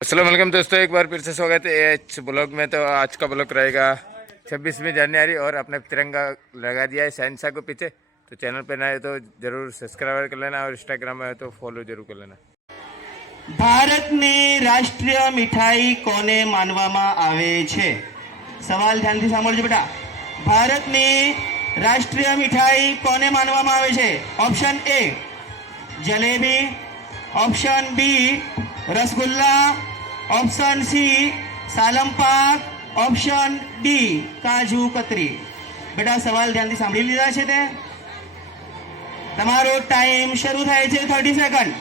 अस्सलाम वालेकुम दोस्तों, एक बार फिर से स्वागत है एच ब्लॉग में। तो आज का ब्लॉग रहेगा 26वीं जनवरी और अपने तिरंगा लगा दिया है शहनशाह को पीछे। तो चैनल पे नए तो जरूर सब्सक्राइब कर लेना और इंस्टाग्राम में तो फॉलो जरूर कर लेना। ભારતની રાષ્ટ્રીય મીઠાઈ કોને માનવામાં આવે છે? સવાલ ધ્યાનથી સાંભળજો બેટા. ભારતની રાષ્ટ્રીય મીઠાઈ કોને માનવામાં આવે છે? Option A jalebi, option B rasgulla, option C સાલમપાક, ઓપ્શન ડી કાજુ કતરી. બેટા સવાલ ધ્યાનથી સાંભળી લીધા છે તે? તમારો ટાઈમ શરૂ થાય છે 30 સેકન્ડ.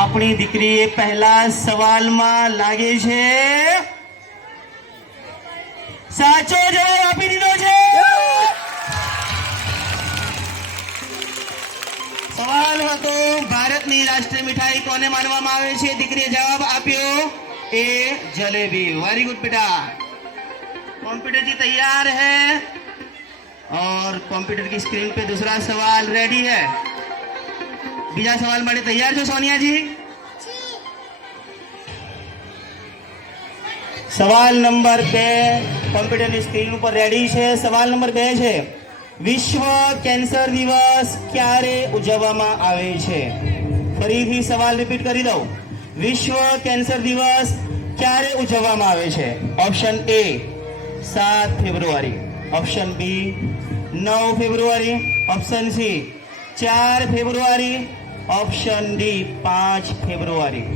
આપણી દીકરીએ પહેલા સવાલમાં લાગે છે સાચો જવાબ આપી દીધો છે. સવાલ હતો ભારતની રાષ્ટ્રીય મીઠાઈ કોને માનવામાં આવે છે? દીકરીએ જવાબ આપ્યો એ જલેબી. वेरी गुड बेटा. कंप्यूटर जी तैयार है और कंप्यूटर की स्क्रीन पे दूसरा सवाल रेडी है. बीजा सवाल માટે તૈયાર છો સોનિયાજી? સવાલ નંબર 2 કમ્પ્યુટરની સ્ક્રીન ઉપર રેડી છે. સવાલ નંબર 2 છે, વિશ્વ કેન્સર દિવસ ક્યારે ઉજવવામાં આવે છે? ફરીથી સવાલ રિપીટ કરી દઉં. વિશ્વ કેન્સર દિવસ ક્યારે ઉજવવામાં આવે છે? ઓપ્શન એ 7 ફેબ્રુઆરી, ઓપ્શન બી 9 ફેબ્રુઆરી, ઓપ્શન સી 4 ફેબ્રુઆરી, ઓપ્શન ડી 5 ફેબ્રુઆરી.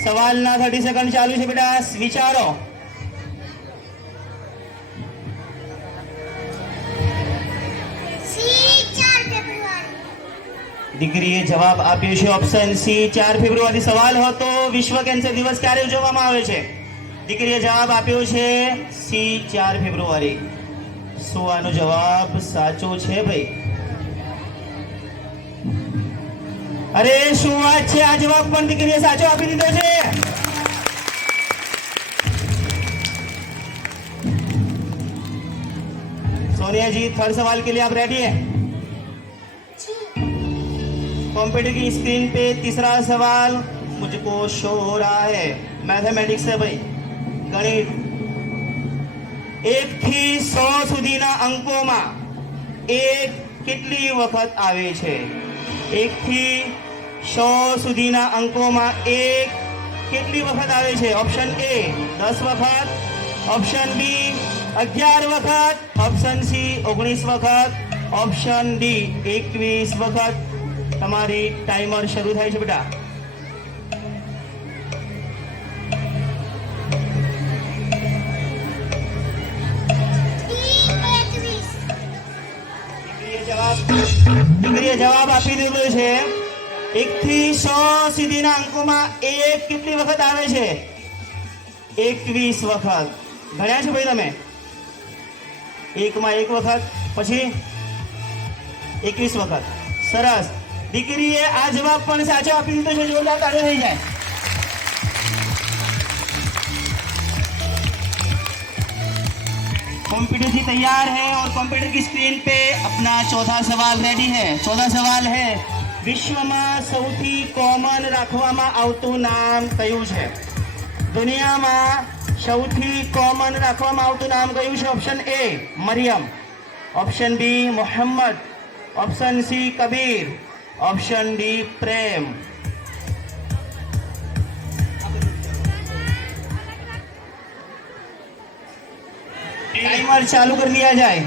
સવાલના 30 સેકન્ડ ચાલુ છે બેટા, વિચારો. દીકરીએ જવાબ આપ્યો છે ઓપ્શન સી 4 ફેબ્રુઆરી. સવાલ હતો વિશ્વ કેન્સર દિવસ ક્યારે ઉજવવામાં આવે છે? દીકરીએ જવાબ આપ્યો છે સી 4 ફેબ્રુઆરી. શું આનો જવાબ સાચો છે ભાઈ? અરે શું વાત છે, આ જવાબ પણ દીકરીએ સાચો આપી દીધો છે. सोनिया जी थर्ड सवाल के लिए आप रेडी हैं? कंप्यूटर की स्क्रीन पे तीसरा सवाल मुझको शो हो रहा है. मैथमेटिक्स है भाई, गणित. 1 થી 100 સુધીના અંકોમાં 1 કેટલી વખત આવે છે? 1 થી 100 સુધીના અંકોમાં 1 કેટલી વખત આવે છે? ઓપ્શન એ 10 વખત, ઓપ્શન બી 11 વખત, ઓપ્શન સી 19 વખત, ઓપ્શન ડી 21 વખત. તમારી ટાઈમર શરૂ થાય છે બેટા. દીકરીએ જવાબ આપી દીધો છે. 1 થી 100 સુધીના અંકોમાં 1 કેટલી વખત આવે છે? 21 વખત. ભણ્યા છો ભાઈ તમે? 1 માં 1 વખત, પછી 21 વખત. સરસ. દીકરીએ આ જવાબ પણ સાચો આપી દીધો છે. જોરદાર તાળી થઈ જાય. कंप्यूटर जी तैयार है और कंप्यूटर की स्क्रीन पे अपना चौथा सवाल रेडी है. चौथा सवाल है, વિશ્વમાં સૌથી કોમન રાખવામાં આવતું નામ કયું છે? દુનિયામાં સૌથી કોમન રાખવામાં આવતું નામ કયું છે? Option A Maryam, option B Mohammed, option C Kabir, option D Prem. Timer चालू कर लिया जाए.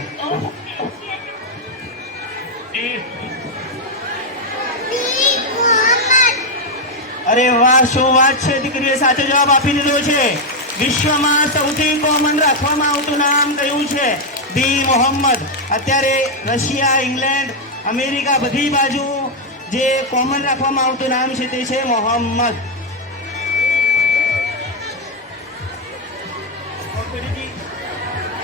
અરે વાહ, શું વાત છે, દીકરીએ સાચો જવાબ આપી દીધો છે. વિશ્વમાં સૌથી કોમન રાખવામાં આવતું નામ કયું છે? બી મોહમ્મદ. અત્યારે રશિયા, ઇંગ્લેન્ડ, અમેરિકા બધી બાજુ જે કોમન રાખવામાં આવતું નામ છે તે છે મોહમ્મદ.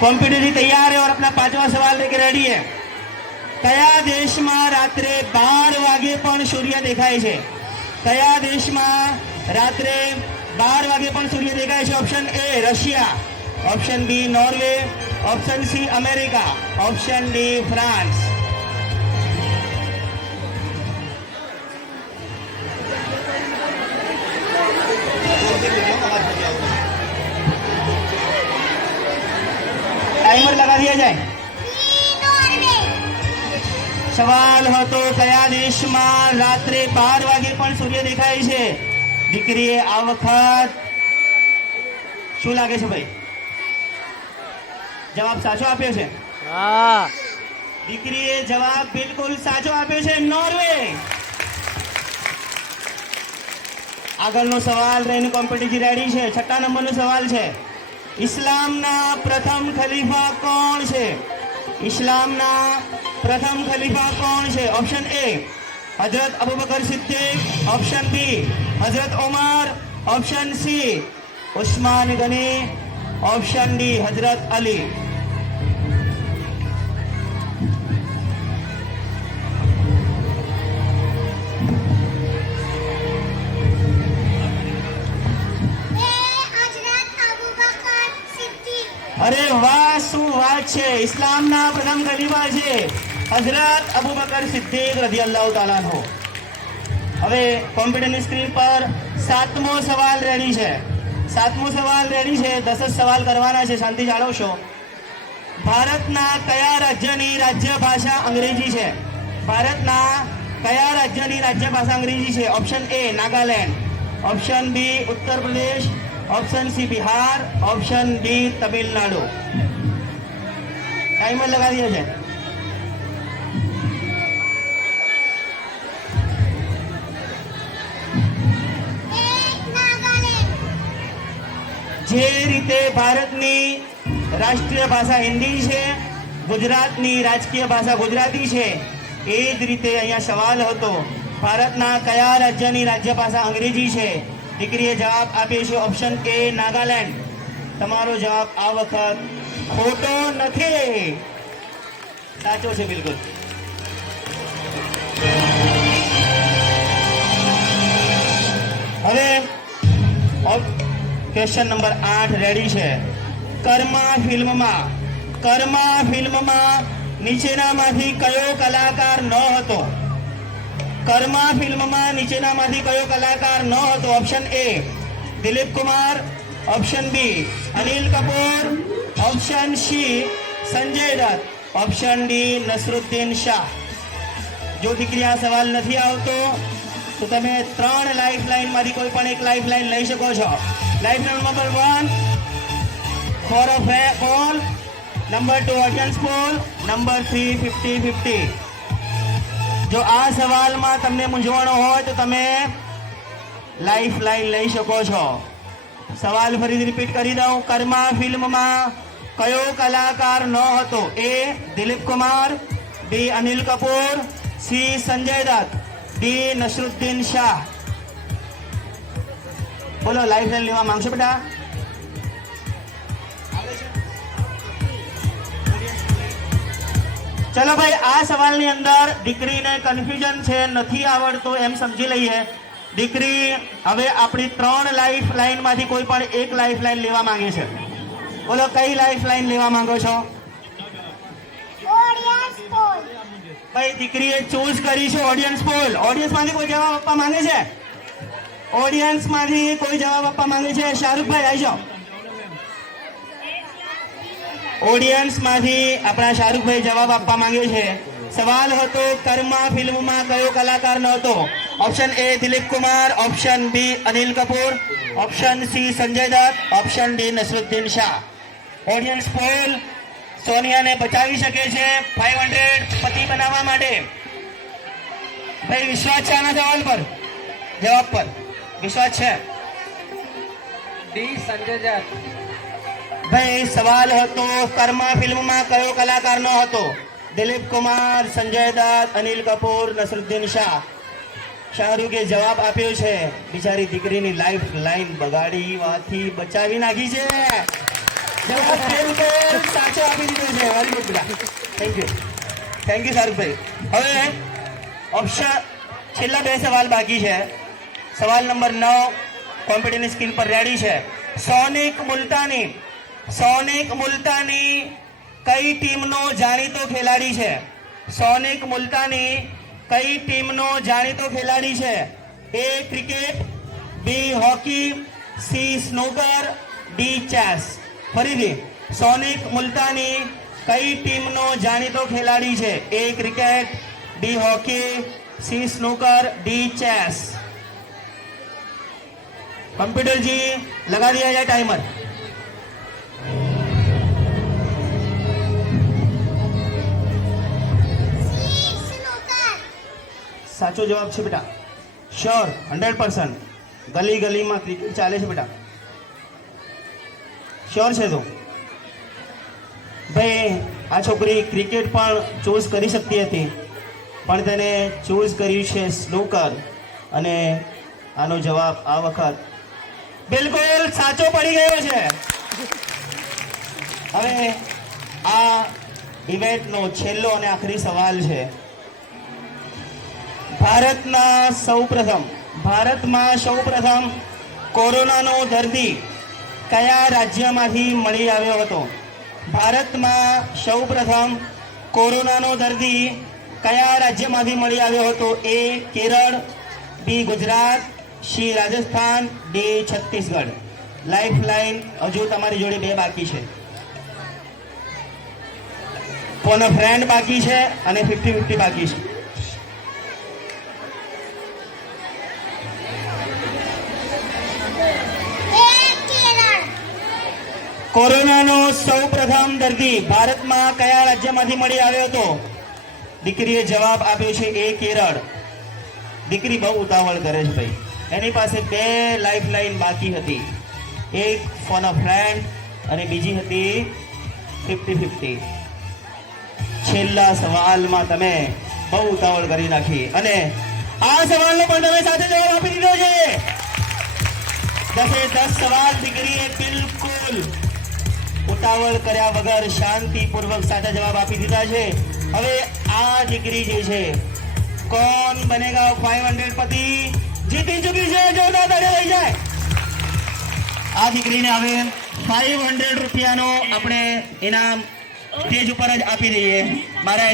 कंप्यूटर जी तैयार है और अपना 5वां सवाल लेके रेडी है. કયા દેશમાં રાત્રે 12 વાગે પણ સૂર્ય દેખાય છે? કયા દેશમાં રાત્રે 12 વાગે પણ સૂર્ય દેખાય છે? Option A Russia, option B Norway, option C America, option D France. Timer लगा दिया जाए. સવાલ હતો કયા દેશમાં રાત્રે 12 વાગે પણ સૂર્ય દેખાય છે? દીકરીએ આ વખત શું લાગે છે ભાઈ? જવાબ સાચો આપ્યો છે. દીકરીએ જવાબ બિલકુલ સાચો આપ્યો છે, નોર્વે. આગળનો સવાલ રહીને કોમ્પિટિશન રેડી છે. 6 નંબરનો સવાલ છે. ઇસ્લામના પ્રથમ ખલીફા કોણ છે? ઇસ્લામના પ્રથમ ખલીફા કોણ છે? Option A Hazrat Abubakar Siddiq, option B Hazrat Umar, option C Usman Gani, option D Hazrat Ali. અરે વાહ, શું વાત છે! ઇસ્લામના પ્રથમ ખલીફા છે હજરત અબુબકર સિદ્દીક રદિયલ્લાહુ તાલા અન્હુ. હવે કોમ્પ્યુટરની સ્ક્રીન પર 7મો સવાલ રેડી છે. 7મો સવાલ રેડી છે. 10 જ સવાલ કરવાના છે, શાંતિ જાળવશો. ભારતના કયા રાજ્યની રાજ્ય ભાષા અંગ્રેજી છે? ભારતના કયા રાજ્યની રાજ્ય ભાષા અંગ્રેજી છે? Option A Nagaland, option B Uttar Pradesh, option C Bihar, option D Tamil Nadu. Timer लगा दिया जाए. જે રીતે ભારતની રાષ્ટ્રીય ભાષા હિન્દી છે, ગુજરાતની રાજકીય ભાષા ગુજરાતી છે, એ જ રીતે અહીંયા સવાલ હતો ભારતના કયા રાજ્યની રાજ્ય ભાષા અંગ્રેજી છે? દીકરીએ જવાબ આપ્યો છે ઓપ્શન એ નાગાલેન્ડ. તમારો જવાબ આ વખત ખોટો નથી, સાચો છે બિલકુલ. હવે ક્વેશ્ચન નંબર 8 રેડી છે. કર્મા ફિલ્મમાં નીચેનામાંથી કયો કલાકાર ન હતો? કર્મા ફિલ્મમાં નીચેનામાંથી કયો કલાકાર ન હતો? Option A Dilip Kumar, option B Anil Kapoor, option C Sanjay Dutt, option D Naseeruddin Shah. જો દીકરી આ સવાલ નથી આવતો તો તમે 3 લાઈફ લાઈન માંથી કોઈ પણ એક લાઈફ લાઈન લઈ શકો છો. Life line number 1 for a poll, number 2 audience poll, number 3 50-50. જો આ સવાલમાં તમને મૂંઝવણો હોય તો તમે લાઈફ લાઈન લઈ શકો છો. સવાલ ફરીથી રિપીટ કરી દઉં. કર્મા ફિલ્મમાં કયો કલાકાર ન હતો? એ દિલીપ કુમાર, બી અનિલ કપૂર, સી સંજય દત્ત, ડી નસરુદ્દીન શાહ. બોલો, લાઈફ લાઈન લેવા માંગશો બેટા? ચલો ભાઈ, આ સવાલની અંદર દીકરીને કન્ફ્યુઝન છે, નથી આવડતું એમ સમજી લઈએ. દીકરી હવે આપણી 3 લાઈફ લાઈન માંથી કોઈ પણ એક લાઈફ લાઈન લેવા માંગે છે. બોલો, કઈ લાઈફ લાઈન લેવા માંગો છો? ભાઈ દીકરીએ ચૂઝ કરી છે ઓડિયન્સ પોલ. ઓડિયન્સ માંથી કોઈ જવાબ આપવા માંગે છે? ઓડિયન્સ માંથી કોઈ જવાબ આપવા માંગે છે? શાહરુખભાઈ આવી જાઓ. ઓડિયન્સ માંથી આપણા શાહરુખભાઈ જવાબ આપવા માંગે છે. સવાલ હતો કર્મા ફિલ્મમાં કયો કલાકાર ન હતો? Option A Dilip Kumar, option B Anil Kapoor, option C Sanjay Dutt, option D Naseeruddin Shah. Audience poll સોનિયાને બચાવી શકે છે 500 પતિ બનાવવા માટે. ભાઈ વિશ્વાસ છે આના સવાલ પર, જવાબ પર વિશ્વાસ છે? ડી સંજય દત્ત. ભાઈ સવાલ હતો કર્મા ફિલ્મમાં કયો કલાકાર નો હતો? દિલીપ કુમાર, સંજય દત્ત, અનિલ કપૂર, નસરુદ્દીન શાહ. શાહરુખે જવાબ આપ્યો છે. બિચારી દીકરીની લાઈફ લાઈન બગાડીવાથી બચાવી નાખી છે. જવાબ બિલકુલ સાચો આપી દીધો છે. વેરી ગુડ બેટા, થેન્ક યુ શાહરુખભાઈ. હવે ઓપ્શન છેલ્લા 2 સવાલ બાકી છે. સવાલ નંબર 9 કોમ્પ્યુટરની સ્ક્રીન પર રેડી છે. સોનિક મુલ્તાની સોનિક મુલતાની કઈ ટીમનો જાણીતો ખેલાડી છે? સોનિક મુલતાની કઈ ટીમનો જાણીતો ખેલાડી છે? A cricket, B hockey, C snooker, D chess. ફરીથી, સોનિક મુલતાની કઈ ટીમનો જાણીતો ખેલાડી છે? A cricket, B hockey, C snooker, D chess. Computer ji लगा दिया जाए टाइमर. साचो जवाब છે બેટા. શ્યોર 100%. ગલી ગલીમાં ક્રિકેટ ચાલે છે બેટા. શ્યોર છે તો ભાઈ આ છોકરી ક્રિકેટ પણ ચૂઝ કરી શકતી હતી પણ તેને ચૂઝ કર્યું છે સ્નૂકર અને આનો જવાબ આ વખત બિલકુલ સાચો પડી ગયો છે. હવે આ ઇવેન્ટનો છેલ્લો અને આખરી સવાલ છે. ભારતમાં સૌપ્રથમ કોરોનાનો દર્દી કયા રાજ્યમાંથી મળી આવ્યો હતો? ભારતમાં સૌપ્રથમ કોરોનાનો દર્દી કયા રાજ્યમાંથી મળી આવ્યો હતો? A Kerala, B Gujarat, C Rajasthan, D Chhattisgarh. Lifeline હજુ તમારી જોડે 2 બાકી છે. ફોન ફ્રેન્ડ બાકી છે અને 50-50 બાકી છે. કોરોનાનો સૌપ્રથમ દર્દી ભારતમાં કયા રાજ્યમાંથી મળી આવ્યો હતો? દીકરીએ જવાબ આપ્યો છે એ કેરળ. દીકરી બહુ ઉતાવળ કરે છે ભાઈ. એની પાસે 2 લાઈફ લાઈન બાકી હતી. એક ફોન અ ફ્રેન્ડ અને બીજી હતી 50-50. છેલ્લા સવાલમાં તમે બહુ ઉતાવળ કરી નાખી અને આ સવાલનો પણ તમે સાથે જવાબ આપી દીધો છે. 10 સવાલ દીકરીએ બિલકુલ ઉતાવળ કર્યા વગર શાંતિપૂર્વક સાચા જવાબ આપી દીધા છે. હવે આ દીકરી જે છે કોણ બનેગા 500 પતિ જીતી ચૂકી છે. જોરદાર તાળી લઈ જાય. આ દીકરીને હવે 500 રૂપિયાનો આપણે ઇનામ સ્ટેજ ઉપર જ આપી દઈએ. મારા